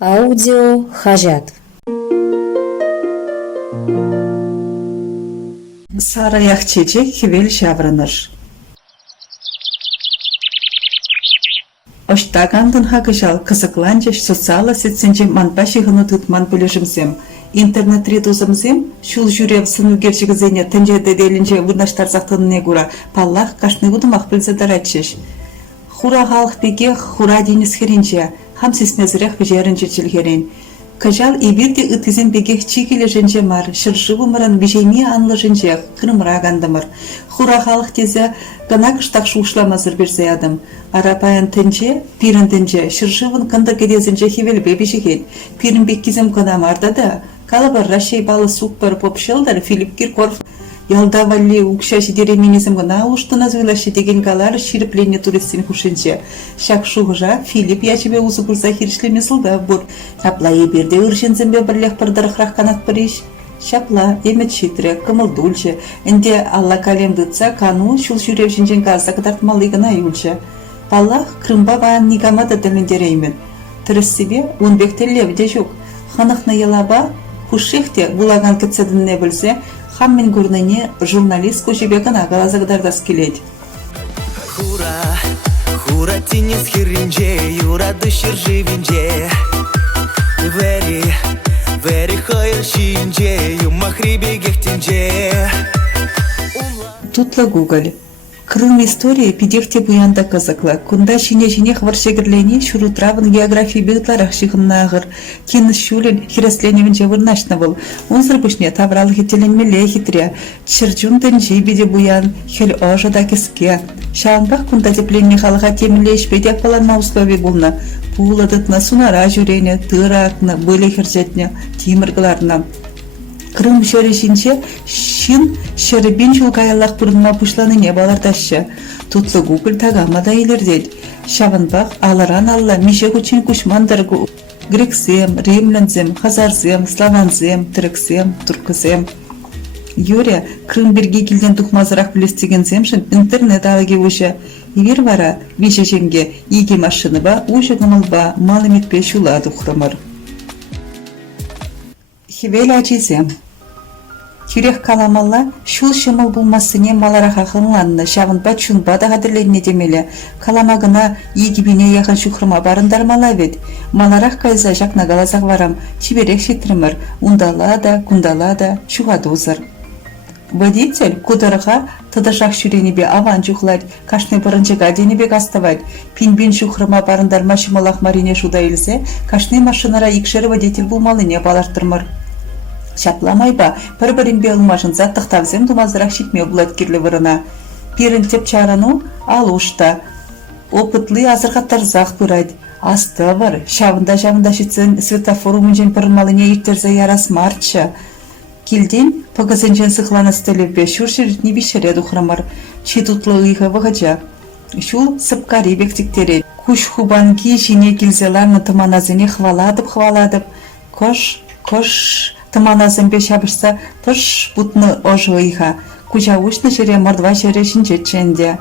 Аудио хажат. Сара яхчече хивел шавраныш. Оштагандын хакыжал кызыкланче социала сетсенче манпаши гыны тытман пөлөшүмсем. Интернет редузымсем шул жүрем сыну герчигизене тенжеде делинче вырнаштарсактынне гура паллах кашны гудумак пылзадарачеш. Хура халх пеге хура денис херинче хам сеснезрех бежеринче чилхерин. Кажал и бирде ытызен бегех чикеле женже мар, шыршывымыран бежеме анлы женже кырымра гандымыр. Хура халых тезе ганакыштак шушламазыр берзе адым. Арапаян тенче, пирін тенче, шыршывын кында керезенче хевелбе бежегет. Пирін беккизем канамарда да, калабар Рашей балы сукпар попшылдар Филипп Киркоров ялда валли укшаши деременизм гана уштына звылаши деген галар ширпленне туристин хушинче. Шак шугжа Филипп ячебе узы бурса хиршлеме сылда бур. Шапла еберде ыршензембе бірлех пырдарықрақ канат париш. Шапла, емет шитре, кымылдульче. Энде алла калемдыца кану шул жүревшинчен каза кадартмалы гана юлче. Паллах Крымба ван нигамада дәлендереймен. Тырыс себе унбектелле де жук. Ханықны елаба хушихте булаган кыцедінне білсе, хаммен гурныне журналист көшебекін ағалазагдардас келеді. Хура тинес хиринже, юра дышыр живинже. Вери хайр шинже, юмахриби гехтинже. Тутла Google. Крым история пидехте буянда казакла. Кунда шине хваршегерлене шурутравын географии бегтларах шихыннағыр. Кеніс шулен хиресленевін жевырнашна был. Онзыр бішне тавралы хетеленмеле хитре. Чырчун тенжи биде буян, хел ожа да кеске. Шаанбақ кунда тепленне халыға теміле ішпеде паланма условий болна. Пуладытна сунара жүрене, тыракна, бөле хержетне, тимыргыларна. Крым шөрешінше шин шөребен жолғаялақ бұрынма пұшланыне балардаща. Тутлы Google тағамада елердел. Шавынбақ аларан алла меже көчен күшмандарғы грексем, римлянзем, хазарзем, славанзем, түріксем, туркызем. Юрия Крым берге келден тұқмазырақ білестеген земшін интернет алыге өші. Евер вара вешешенге еге машыны ба, өші ғымыл малы метпе шулады құрамыр. Хивел ачизем. Тюрех каламалла шул шымыл булмасыне малараха хынланны, шавынба чунба да қадырленне демелі. Каламагына егібіне яғын шухрыма барындармала вет. Маларах кайза жақна галазақ варам, чиберек шетрімір, ундала да, кундала да, шуғады узыр. Водитель кудырға тыдышақ шүренебе аван жухлад, кашны бұрынчыға денебе гастывад. Пинбен шухрыма барындарма шымалақ марине шуда елсе, кашны машинара икшері водитель булмалыне балартырмыр. Шапламайба, бір-бірінбе ұлмашын заттықтавзем думазырақ шитме бұлад керлі вырына. Перін теп чарану алушта. Опытлы азырғаттар зақ бұрайд. Асты бар, шавында шитсен светофору мүнжен бірінмалыне ертерзе ярас марча. Келден пағызенжен сықланы стелебе шүршірітні бешеред ұқырамар. Читутлы ұйға вғаджа. Шул сыпқари бектіктері. Күш хубанги жіне келзеларны тыманазыне хваладып. Кош тыманазымбе шабышса пыш бутны ожы ұйға. Күжа ұшны жере мордва жере шинчетченде.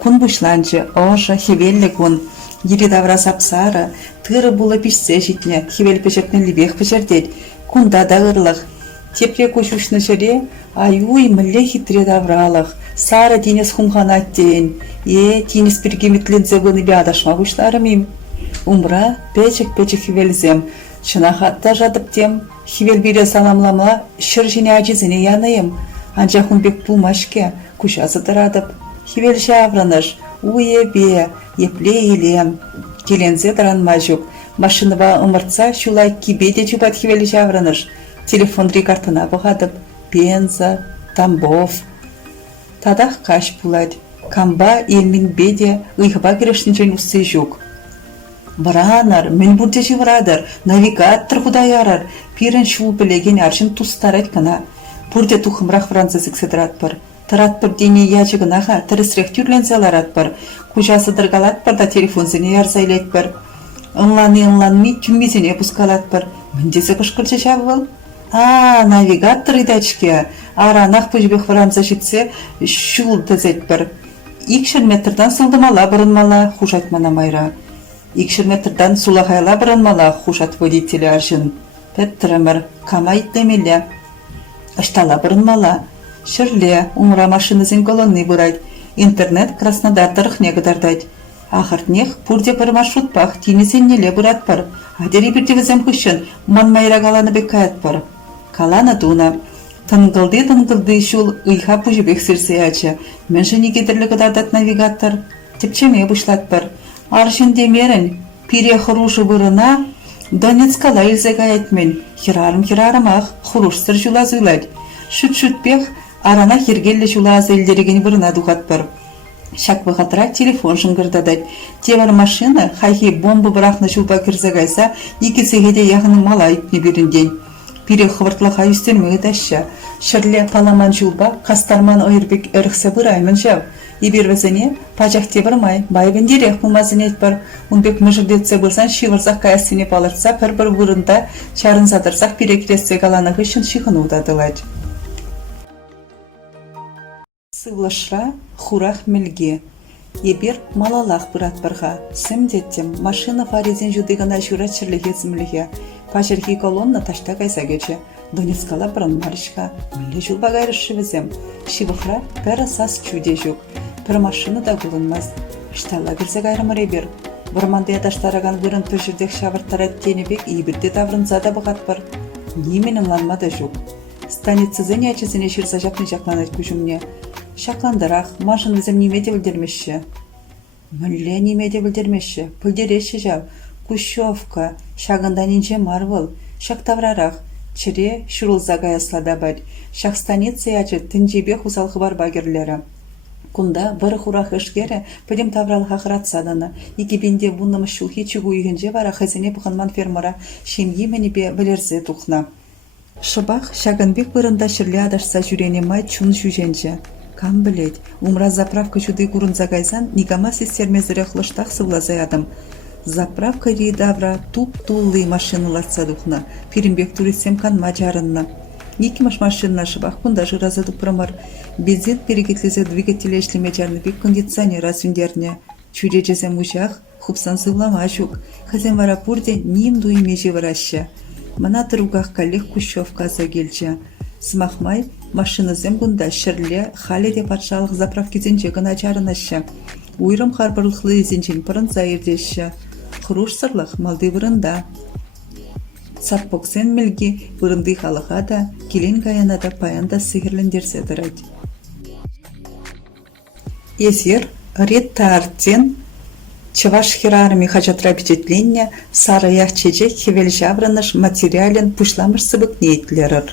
Күн бұшланжы, ожы, хевелі күн. Ері давра сапсары, тыры бұлы пішсе житне, хевел пешепнен лебех пешердет. Күнда да ұрлық. Тепре күш ұшны жере, аюй мүлі хитре давралық. Сары денес хумханат дейін. Денес пергеметлензе бұны бе адашма бұшларым. Умра печек хевелзем. Шынахатта жадып тем, хивел бере саламлама, шыр жіне ажизіне янайым. Анжа хумбек пулмашке, күш азыдырадып. Хивел жавраныш, уе бе, епле елем. Келензе дыранма жүк. Машыныва ымыртса, шулай кибеде чубат хивел жавраныш. Телефон рекартына бұғадып. Пенза, Тамбов. Тадақ каш пулад. Камба елмін беде, ұйғыба керешін жен ұсы жүк. Баранар, мен бұрде жеврадар, навигатор құда ярар, пирен шул білеген аршын тұстар айткана. Бұрде тұхымрақ французик седрат бар. Тарат бір дене яжығынаға тірісірек түрлензелар ат бар. Күжасы дыргалат бар да телефонзіне ярзайлет бар. Онланы түммезіне бұскалат бар. Міндесі қышқылчы шабыл? Навигатор идачке. Аранақ бұжбек франца жетсе шул тізет бар. 2 метрдан сылдымала бұрынмала хұжайтмана майра. Икшер метрдан сулахайла бранмала хушат водители аршын. Петтремер, кама итлемеле. Аштала бранмала. Шырле, умра машинызын колонны бурайт. Интернет Краснодар тарыхне гыдардайт. Ахыртнех пурде бір маршрут пах, тинесен неле бурат бар. Адери бірдегізем күшін, манмайра галаны беккаят бар. Калана дуна. Тынгылды шул ыйха пужибек сирсеячы. Мен жыне кедірлігі дардат навигатор. Тепчеме бұшлат бар. Аршын демерін, пире хырушы бұрына, Донецкала илзега айтмен. Хирарым ах, хырушсыр жула зыйлайд. Шүт бех, арана хергелі жула азелдереген бұрына дұғат бар. Шак бұғатырақ телефон жыңғырдадайд. Тевар машина, хайхи бомба бірақны жулба кірзагайса, екісегеде яғының мала итне берінден. Пире хывыртлаға үстелмегі дәші. Шырле паламан жулба, қастарман ойырбек әріқсе бұраймын жау. Ибервезіне, пачақте бірмай, байбен дерек бұлмазын ет бар. Унбек мүжірдетсе болсан, шивырзақ каясыне балыртса, бір бұрында чарын задырсақ пире керессе қаланығы үшін шығыны удадылайды. Сывлашра хурах мелге. Ебер малалақ бұрат барға. Сімдеттім, машина фарезен жүдігіна жүра чірліге зімліге. Пачерхи колонна ташта кайса кече. Донецкала бұрын марышқа. Мүлі жүлба ғайрышы візем. Шивықра пәрі сас чуде жүк. Пір машина да құлынмаз. Штала кірсе ғайрымыр ебер. Бұрманды яташтараған бұрын пөшірдек шабырттар әттенебек ибірде таврынзада бұғат бар. Неменің ланмады жүк. Станицызын ячызыне шырса жапны жақланат күжімне. Шакландырақ, машын візім немеде білдермеші. Мүлі немеде білдермеші. Пүлдереші жау. Кущевка, шағында нинже марвыл. Шақтаврарақ, чире шурылзага яслада бәд. Шақ станиция ячы тінжебе хусалқы бар багерлері. Кунда бір хурах ішкері пөдем тавралға қыратсаданы. Екебенде бұннымы шулхи чүгу үйгенже бара хазине бұқынман фермора шемге менебе білерзе тұқна. Шыбақ шағынбек бұрында шырле адашса жүрене май чун жүженже. Кам білет, умра заправка жүді күрін загайзан, никама сестермезірі қлыштақ сывлазай адам. Заправка рейдавра туп-туллы машины латсадухна, Пиримбек туристем канма жарынна. Никимаш машина шыбақ кунда жыразаду промар. Бензин перекетлезе двигателе эшлеме жарныбек кондиционера сүндерне. Чуре жезем ужақ, хупсан сывлама жүк. Хазен вара пурде ним дуимежи вараща. Мана тругах калех Кущевка загелча. Смахмай машина земгунда шырле халеде патшалық заправкизенже гына жарынаща. Уйрым харбырлықлы изенжен пырын заирдеща. Хруш сырлық малды бұрында. Саппоксен мелге бұрынды халыға да, келен каянада паянда сығырлендерсе дырайды. Езер реттартен Чаваш хирарами хачатра впечатления сары яхчеже хевел жавраныш материален пушламыш сыбык нейтлерір.